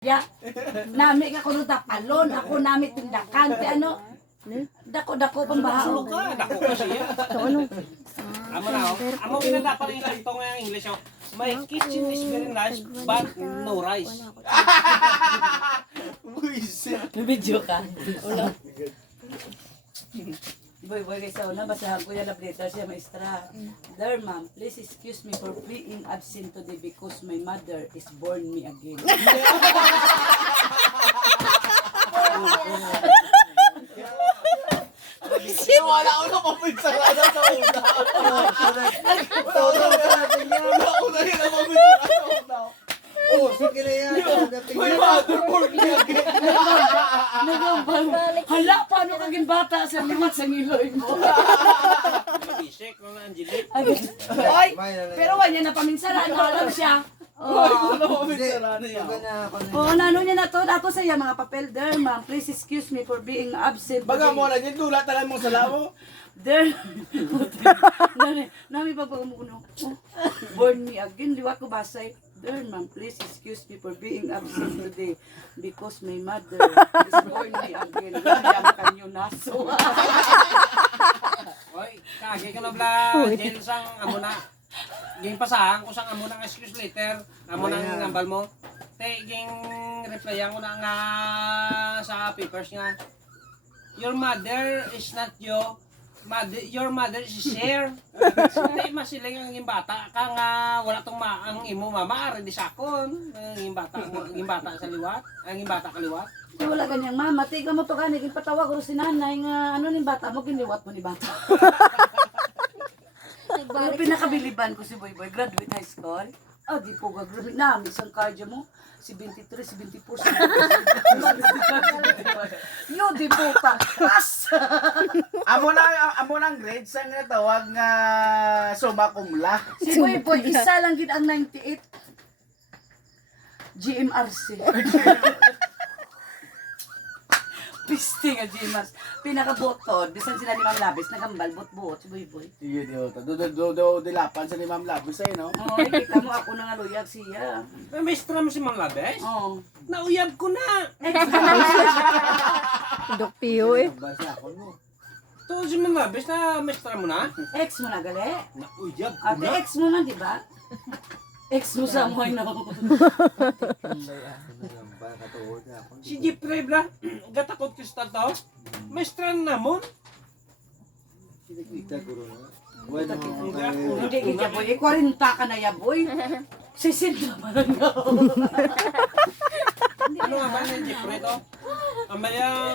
Ya, nami ka kuno tapalon, ako nami tindakan, ti ano? Dako-dako pambahaw. Ka, dako ka siya. Ano? Amo na ako. Amo ginadapat yung ito nga yung English. My kitchen is very nice, but no rice. Video ka. Ulo. Boy, guys, na basahan ko yan na pleta siya, maestra. There, ma'am, please excuse me for being absent today because my mother is born me again. Wala ko na papinsarada sa una. Wala ko na rin na papinsarada sa una. Oh, sige na yan. May motherboard niya. Hala, paano kaging bata sa limat sa ngiloy mo? Mabisik, mga Angelique. Ay, pero wala niya na paminsalan, alam siya. Wala ko na papinsarada yan. Oo, nano niya na to, dato sa iya mga papel there, ma'am. Please excuse me for being absent. Baga mo na dyan, dula talang mong salawo. There. Nami pa umuno. Born me again, liwat ko basay. There, ma'am, please excuse me for being absent today because my mother is born me again. Layang kanyo naso. Oy, kage ka na bla, jail sang amo na. Ging pasahan ko sang amo nang excuse later, amo nang nambal mo. Te ging replyan ko na nga sa papers nga. Your mother is not your mother is share. Te masiling ang bata ka nga wala tong ang imo mama ari di sakon. Ang bata sa liwat, ang bata kaliwat. Di wala ganyang mama, tiga mo to ka, naging patawag ko si nanay nga ano ni bata mo, giniwat mo ni bata. Yung pinakabiliban ko si Boy Boy, graduate high school. Oh, di po gagraduate na, isang cardio mo. Si 23, si 24, si 24. Yo, di po pa. As! Amo nang grade sa nga tawag nga summa cum la. Si Boy Boy, isa lang gid ang 98. GMRC. Piste nga GMRC. Pinakabotod, bisan sila ni Ma'am Labis, nagambal bot-bot si Boy Boy. Sige, dilapan sa ni Ma'am Labis sa'yo, no? Oo, kita mo ako na nga luyag siya. May maestra mo si Mang Labes? Oo. Nauyab ko na. Dok Pio eh. Basta ako, no? To si Mang Labes na maestra mo na? Ex mo na gali. Nauyab ko Ate, na. ex mo na, di ba? Ex mo sa mo, no? Si Jeffrey bra, gatakot kristal to. Maestra na mo. Hindi kita, boy. 40 ka na ya, boy. 60 pa lang ako. Ano nga ba ni Jeffrey to? Amaya,